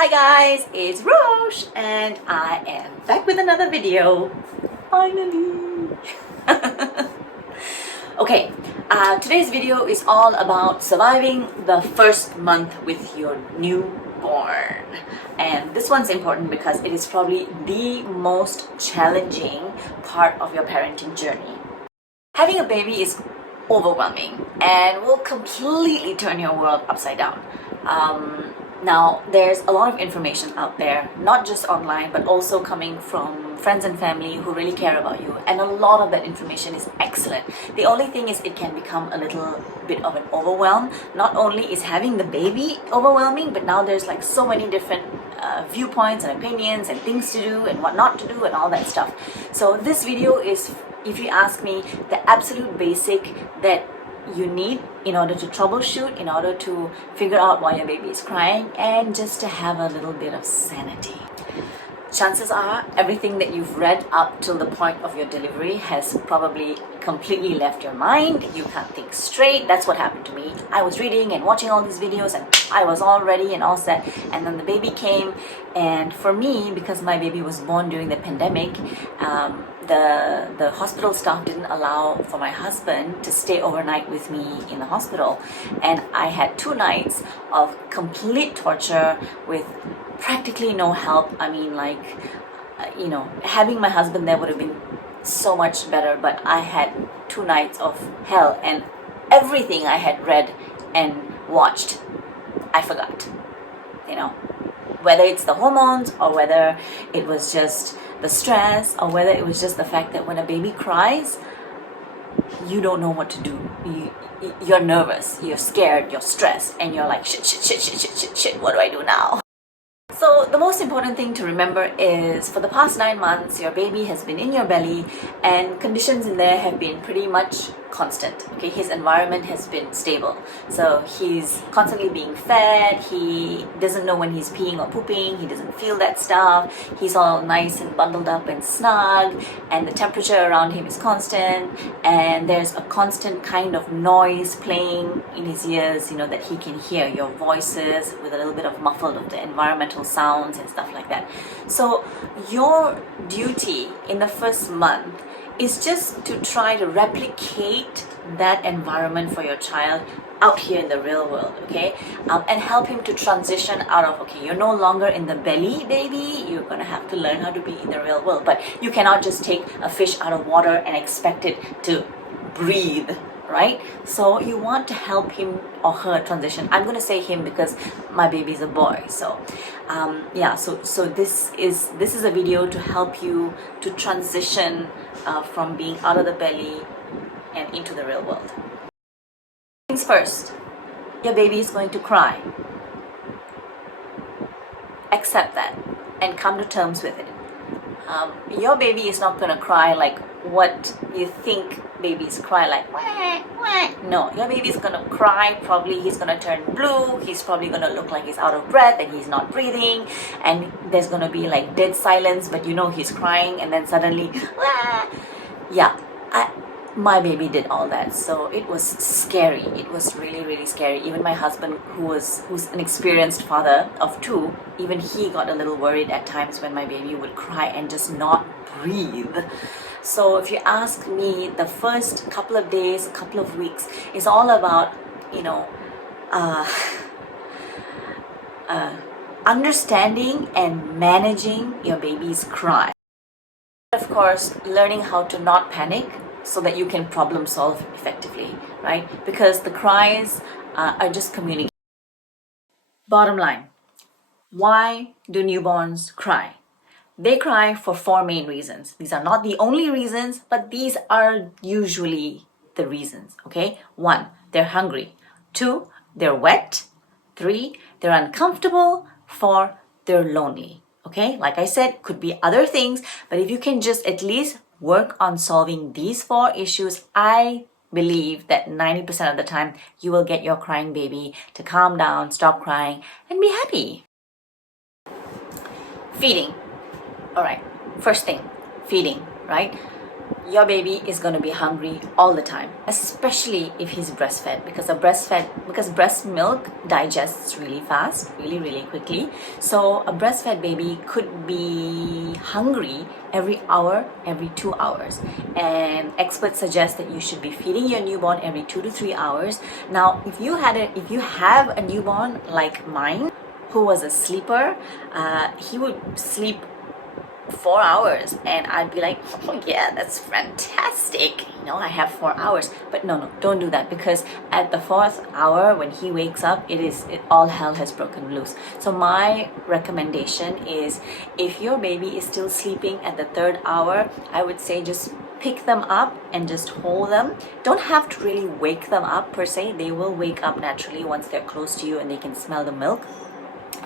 Hi guys, it's Rash and I am back with another video. Finally! Okay, today's video is all about surviving the first month with your newborn. And this one's important because it is probably the most challenging part of your parenting journey. Having a baby is overwhelming and will completely turn your world upside down. Now, there's a lot of information out there, not just online, but also coming from friends and family who really care about you. And a lot of that information is excellent. The only thing is it can become a little bit of an overwhelm. Not only is having the baby overwhelming, but now there's like so many different viewpoints and opinions and things to do and what not to do and all that stuff. So this video is, if you ask me, the absolute basic that you need in order to troubleshoot, in order to figure out why your baby is crying, and just to have a little bit of sanity. Chances are everything that you've read up till the point of your delivery has probably completely left your mind. You can't think straight. That's what happened to me. I was reading and watching all these videos and I was all ready and all set, and then the baby came. And for me, because my baby was born during the pandemic, the hospital staff didn't allow for my husband to stay overnight with me in the hospital, and I had 2 nights of complete torture with practically no help. I mean, like, having my husband there would have been so much better, but I had 2 nights of hell, and everything I had read and watched, I forgot. Whether it's the hormones, or whether it was just the stress, or whether it was just the fact that when a baby cries, you don't know what to do. You're nervous, you're scared, you're stressed, and you're like, shit, what do I do now? So the most important thing to remember is, for the past 9 months, your baby has been in your belly and conditions in there have been pretty much constant. Okay, his environment has been stable. So he's constantly being fed, he doesn't know when he's peeing or pooping, he doesn't feel that stuff, he's all nice and bundled up and snug, and the temperature around him is constant, and there's a constant kind of noise playing in his ears, that he can hear your voices with a little bit of muffled of the environmental sounds and stuff like that. So your duty in the first month is just to try to replicate that environment for your child out here in the real world, okay? And help him to transition out of, okay, you're no longer in the belly, baby, you're gonna have to learn how to be in the real world. But you cannot just take a fish out of water and expect it to breathe, right? So you want to help him or her transition. I'm going to say him because my baby is a boy. So so this is a video to help you to transition from being out of the belly and into the real world. Things first, your baby is going to cry. Accept that and come to terms with it. Your baby is not going to cry like what you think babies cry, like wah, wah. No, your baby's gonna cry. Probably he's gonna turn blue, he's probably gonna look like he's out of breath and he's not breathing, and there's gonna be like dead silence, but he's crying, and then suddenly wah. My baby did all that, so it was scary. It was really, really scary. Even my husband, who's an experienced father of 2, even he got a little worried at times when my baby would cry and just not breathe. So if you ask me, the first couple of days, couple of weeks is all about, understanding and managing your baby's cry. Of course, learning how to not panic so that you can problem solve effectively, right? Because the cries are just communication. Bottom line, why do newborns cry? They cry for 4 main reasons. These are not the only reasons, but these are usually the reasons, okay? 1, they're hungry. 2, they're wet. 3, they're uncomfortable. 4, they're lonely, okay? Like I said, could be other things, but if you can just at least work on solving these 4 issues, I believe that 90% of the time you will get your crying baby to calm down, stop crying, and be happy. Feeding. All right, first thing, feeding, right? your baby is going to be hungry all the time, especially if he's breastfed, because breast milk digests really fast, really quickly. So a breastfed baby could be hungry every hour, every 2 hours, and experts suggest that you should be feeding your newborn every 2 to 3 hours. Now if you have a newborn like mine who was a sleeper, he would sleep 4 hours, and I'd be like, oh yeah, that's fantastic, I have 4 hours. But no, don't do that, because at the 4th hour when he wakes up, all hell has broken loose. So my recommendation is, if your baby is still sleeping at the 3rd hour, I would say just pick them up and just hold them. Don't have to really wake them up per se. They will wake up naturally once they're close to you and they can smell the milk,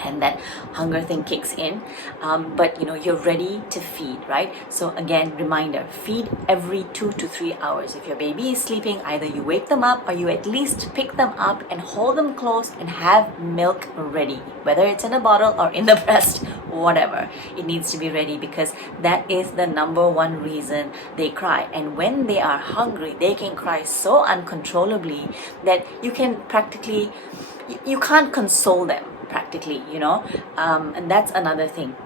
and that hunger thing kicks in. But you're ready to feed, right? So again, reminder, feed every 2 to 3 hours. If your baby is sleeping, either you wake them up or you at least pick them up and hold them close and have milk ready, whether it's in a bottle or in the breast, whatever. It needs to be ready, because that is the number one reason they cry. And when they are hungry, they can cry so uncontrollably that you can't console them practically, and that's another thing.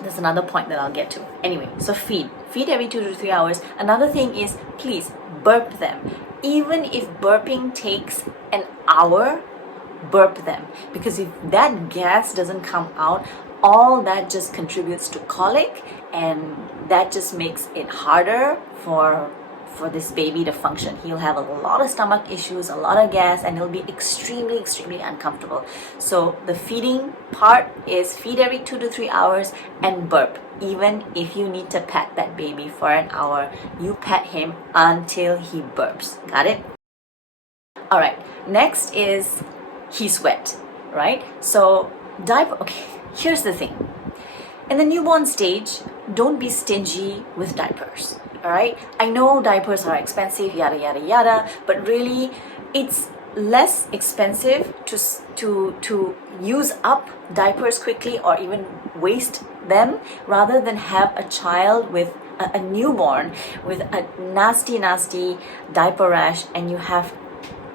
There's another point that I'll get to. Anyway, so feed every 2 to 3 hours. Another thing is, please burp them. Even if burping takes an hour, burp them, because if that gas doesn't come out, all that just contributes to colic, and that just makes it harder for this baby to function. He'll have a lot of stomach issues, a lot of gas, and he'll be extremely uncomfortable. So the feeding part is feed every 2 to 3 hours and burp. Even if you need to pet that baby for an hour, you pet him until he burps. Got it? All right, next is he's wet, right? So diaper. Okay, here's the thing. In the newborn stage, don't be stingy with diapers. All right, I know diapers are expensive, yada, but really it's less expensive to use up diapers quickly or even waste them, rather than have a child with a newborn with a nasty diaper rash, and you have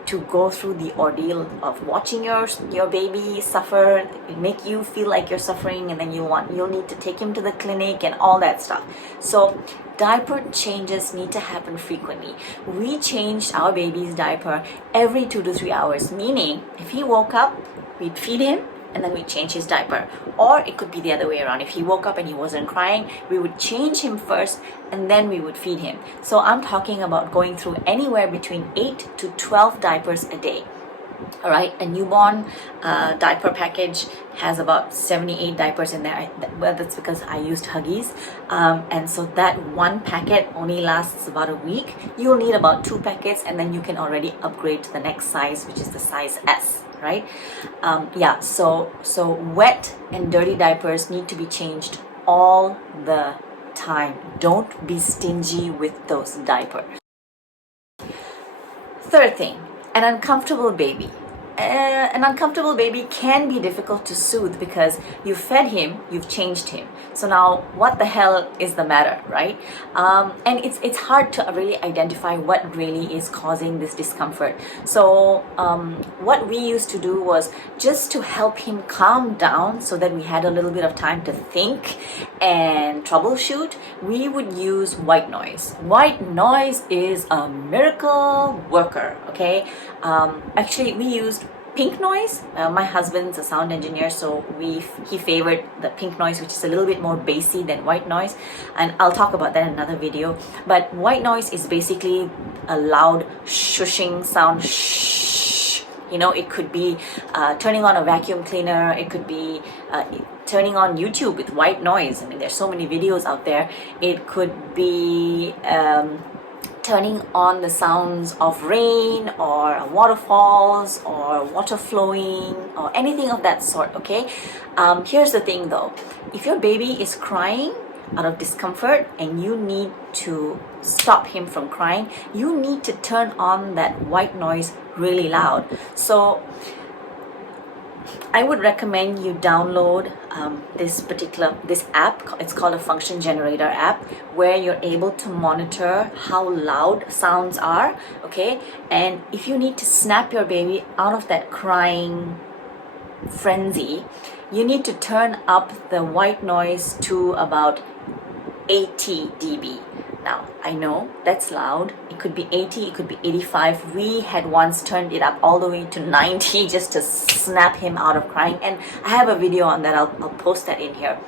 to go through the ordeal of watching your baby suffer, make you feel like you're suffering, and then you'll need to take him to the clinic and all that stuff. So diaper changes need to happen frequently. We changed our baby's diaper every 2 to 3 hours, meaning if he woke up, we'd feed him and then we'd change his diaper. Or it could be the other way around. If he woke up and he wasn't crying, we would change him first and then we would feed him. So I'm talking about going through anywhere between 8 to 12 diapers a day. All right, a newborn diaper package has about 78 diapers in there. Well, that's because I used Huggies, and so that one packet only lasts about a week. You'll need about 2 packets, and then you can already upgrade to the next size, which is the size S, right? So wet and dirty diapers need to be changed all the time. Don't be stingy with those diapers. Third thing, an uncomfortable baby. An uncomfortable baby can be difficult to soothe because you fed him, you've changed him. So now what the hell is the matter, right? And it's hard to really identify what really is causing this discomfort. So what we used to do was just to help him calm down so that we had a little bit of time to think and troubleshoot, we would use white noise. White noise is a miracle worker, okay? Actually, we used pink noise. My husband's a sound engineer, so he favored the pink noise, which is a little bit more bassy than white noise, and I'll talk about that in another video. But white noise is basically a loud shushing sound. Shh. It could be turning on a vacuum cleaner. It could be turning on YouTube with white noise. I mean, there's so many videos out there. It could be turning on the sounds of rain or waterfalls or water flowing or anything of that sort, okay? Here's the thing though, if your baby is crying out of discomfort and you need to stop him from crying, you need to turn on that white noise really loud. So I would recommend you download this app. It's called a function generator app, where you're able to monitor how loud sounds are, okay? And if you need to snap your baby out of that crying frenzy, you need to turn up the white noise to about 80 dB. Now, I know that's loud. It could be 80, it could be 85. We had once turned it up all the way to 90 just to snap him out of crying. And I have a video on that. I'll post that in here.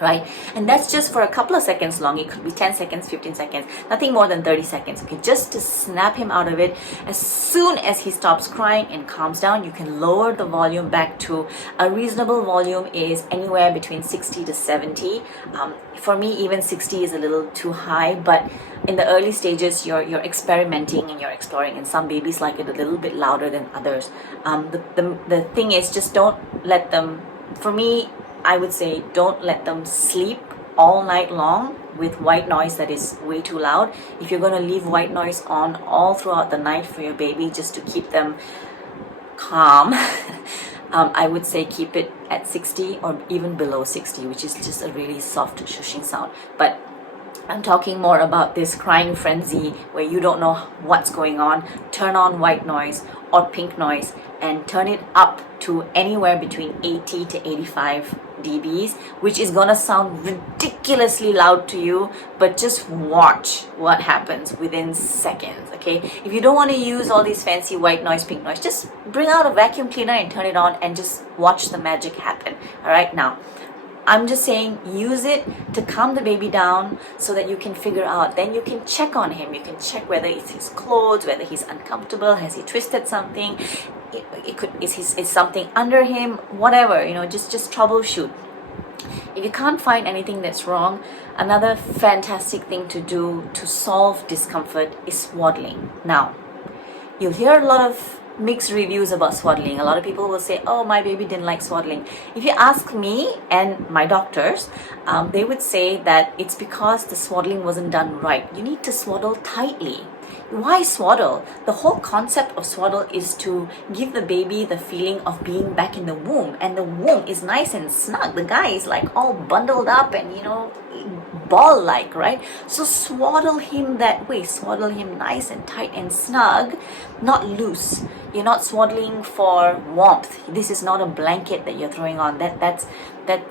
Right? And that's just for a couple of seconds long. It could be 10 seconds, 15 seconds, nothing more than 30 seconds. Okay, just to snap him out of it. As soon as he stops crying and calms down, you can lower the volume back to a reasonable volume is anywhere between 60 to 70. For me, even 60 is a little too high, but in the early stages, you're experimenting and you're exploring, and some babies like it a little bit louder than others. The thing is, just don't let them, for me, I would say don't let them sleep all night long with white noise that is way too loud. If you're going to leave white noise on all throughout the night for your baby just to keep them calm, I would say keep it at 60 or even below 60, which is just a really soft shushing sound. But I'm talking more about this crying frenzy where you don't know what's going on. Turn on white noise or pink noise and turn it up to anywhere between 80 to 85 dBs, which is gonna sound ridiculously loud to you, but just watch what happens within seconds, okay? If you don't want to use all these fancy white noise, pink noise, just bring out a vacuum cleaner and turn it on and just watch the magic happen. All right, now I'm just saying use it to calm the baby down so that you can figure out, then you can check on him. You can check whether it's his clothes, whether he's uncomfortable, has he twisted something, is something under him, whatever, just troubleshoot. If you can't find anything that's wrong, another fantastic thing to do to solve discomfort is swaddling. Now, you'll hear a lot of mixed reviews about swaddling. A lot of people will say, oh, my baby didn't like swaddling. If you ask me and my doctors, they would say that it's because the swaddling wasn't done right. You need to swaddle tightly. Why swaddle? The whole concept of swaddle is to give the baby the feeling of being back in the womb, and the womb is nice and snug. The guy is like all bundled up and ball-like, right? So swaddle him that way. Swaddle him nice and tight and snug, not loose. You're not swaddling for warmth. This is not a blanket that you're throwing on. That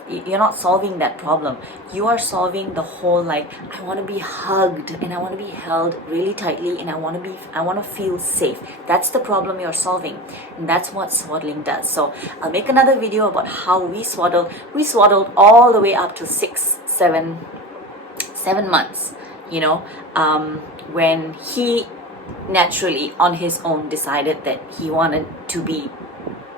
you're not solving that problem. You are solving the whole, like, I want to be hugged and I want to be held really tightly and I want to feel safe. That's the problem you're solving, and that's what swaddling does. So I'll make another video about how we swaddled. We swaddled all the way up to 7 months, when he naturally on his own decided that he wanted to be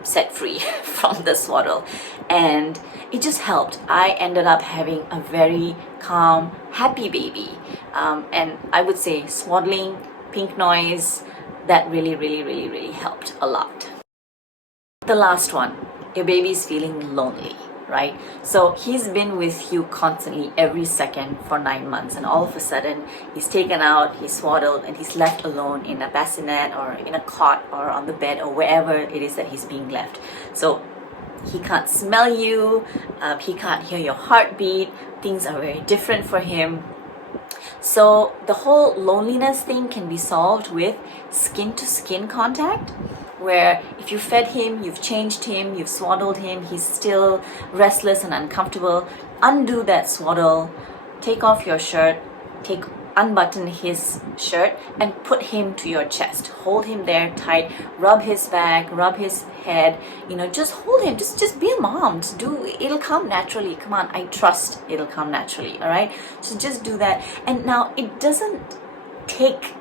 set free from the swaddle, and it just helped. I ended up having a very calm, happy baby, and I would say swaddling, pink noise, that really helped a lot. The last one, your baby is feeling lonely, right? So he's been with you constantly every second for 9 months, and all of a sudden he's taken out, he's swaddled, and he's left alone in a bassinet or in a cot or on the bed or wherever it is that he's being left. So he can't smell you, he can't hear your heartbeat, things are very different for him. So the whole loneliness thing can be solved with skin-to-skin contact, where if you fed him, you've changed him, you've swaddled him, he's still restless and uncomfortable, undo that swaddle, take off your shirt, unbutton his shirt and put him to your chest. Hold him there tight, rub his back, rub his head, just hold him, just be a mom. It'll come naturally. Come on, I trust it'll come naturally. All right, so just do that. And now it doesn't take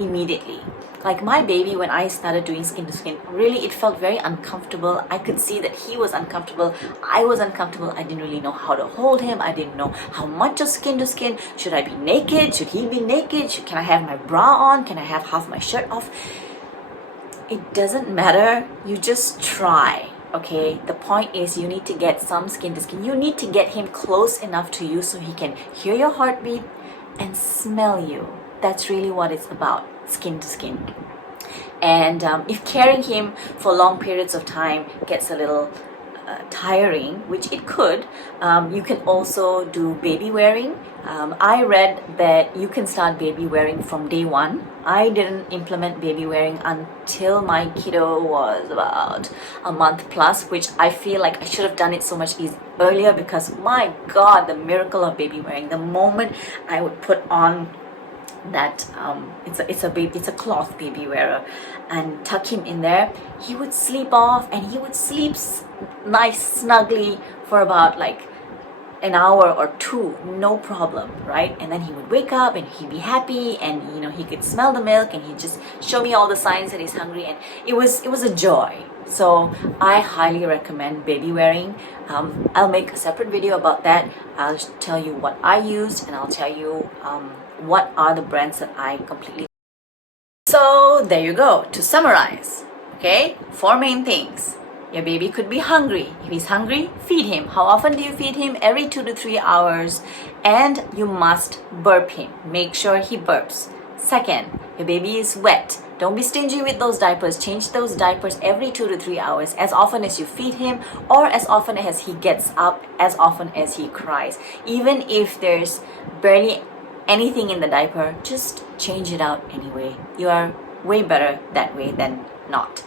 immediately. Like my baby, when I started doing skin to skin, really it felt very uncomfortable. I could see that he was uncomfortable. I was uncomfortable. I didn't really know how to hold him. I didn't know how much of skin to skin. Should I be naked? Should he be naked? Can I have my bra on? Can I have half my shirt off? It doesn't matter. You just try. Okay, the point is you need to get some skin to skin. You need to get him close enough to you so he can hear your heartbeat and smell you. That's really what it's about, skin to skin. And if carrying him for long periods of time gets a little tiring, which it could, you can also do baby wearing. I read that you can start baby wearing from day one. I didn't implement baby wearing until my kiddo was about a month plus, which I feel like I should have done it so much earlier, because my God, the miracle of baby wearing. The moment I would put on that it's a cloth baby wearer and tuck him in there, he would sleep off, and he would sleep nice snugly for about like an hour or two, no problem, right? And then he would wake up and he'd be happy, and he could smell the milk, and he'd just show me all the signs that he's hungry, and it was a joy. So I highly recommend baby wearing. I'll make a separate video about that. I'll tell you what I used, and I'll tell you what are the brands that I completely. So there you go. To summarize, okay, 4 main things. Your baby could be hungry. If he's hungry, feed him. How often do you feed him? Every 2 to 3 hours. And you must burp him. Make sure he burps. Second, your baby is wet. Don't be stingy with those diapers. Change those diapers every 2 to 3 hours, as often as you feed him, or as often as he gets up, as often as he cries. Even if there's barely anything in the diaper, just change it out anyway. You are way better that way than not.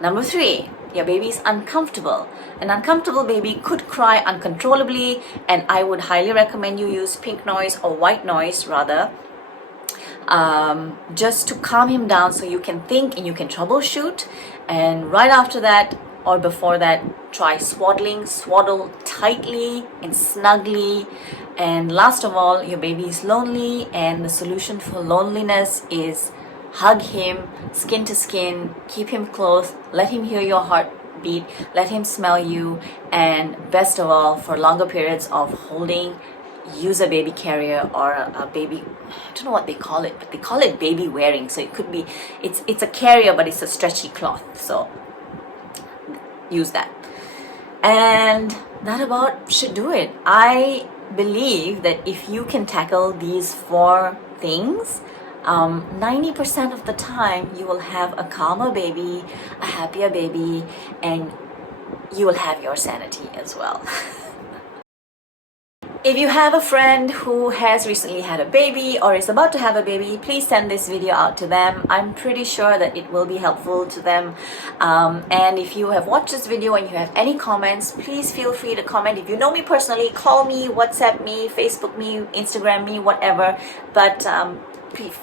Number 3, your baby is uncomfortable. An uncomfortable baby could cry uncontrollably, and I would highly recommend you use pink noise or white noise rather, just to calm him down, so you can think and you can troubleshoot. And right after that or before that, try swaddling. Swaddle tightly and snugly. And last of all, your baby is lonely, and the solution for loneliness is hug him skin to skin, keep him close, let him hear your heartbeat, let him smell you, and best of all, for longer periods of holding, use a baby carrier or a baby, I don't know what they call it, but they call it baby wearing. So it could be, it's a carrier, but it's a stretchy cloth, so use that. And that about should do it. I believe that if you can tackle these 4 things, 90% of the time you will have a calmer baby, a happier baby, and you will have your sanity as well. If you have a friend who has recently had a baby or is about to have a baby, please send this video out to them. I'm pretty sure that it will be helpful to them. And if you have watched this video and you have any comments, please feel free to comment. If you know me personally, call me, WhatsApp me, Facebook me, Instagram me, whatever. But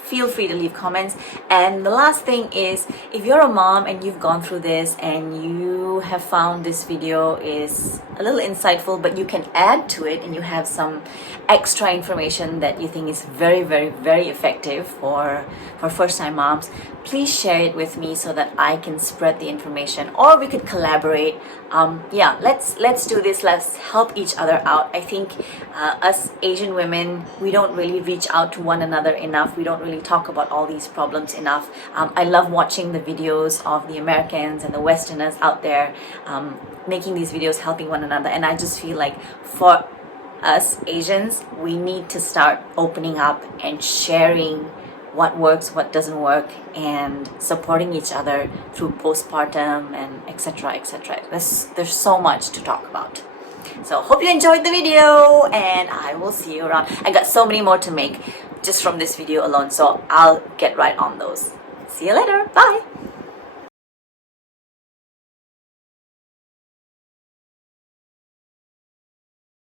feel free to leave comments. And the last thing is, if you're a mom and you've gone through this and you have found this video is a little insightful, but you can add to it and you have some extra information that you think is very, very, very effective for first-time moms, please share it with me so that I can spread the information, or we could collaborate. Yeah, let's do this. Let's help each other out. I think us Asian women, we don't really reach out to one another enough. We don't really talk about all these problems enough. I love watching the videos of the Americans and the Westerners out there making these videos, helping one another, and I just feel like for us Asians, we need to start opening up and sharing what works, what doesn't work, and supporting each other through postpartum and etc. etc. There's so much to talk about. So hope you enjoyed the video, and I will see you around. I got so many more to make just from this video alone, so I'll get right on those. See you later. Bye.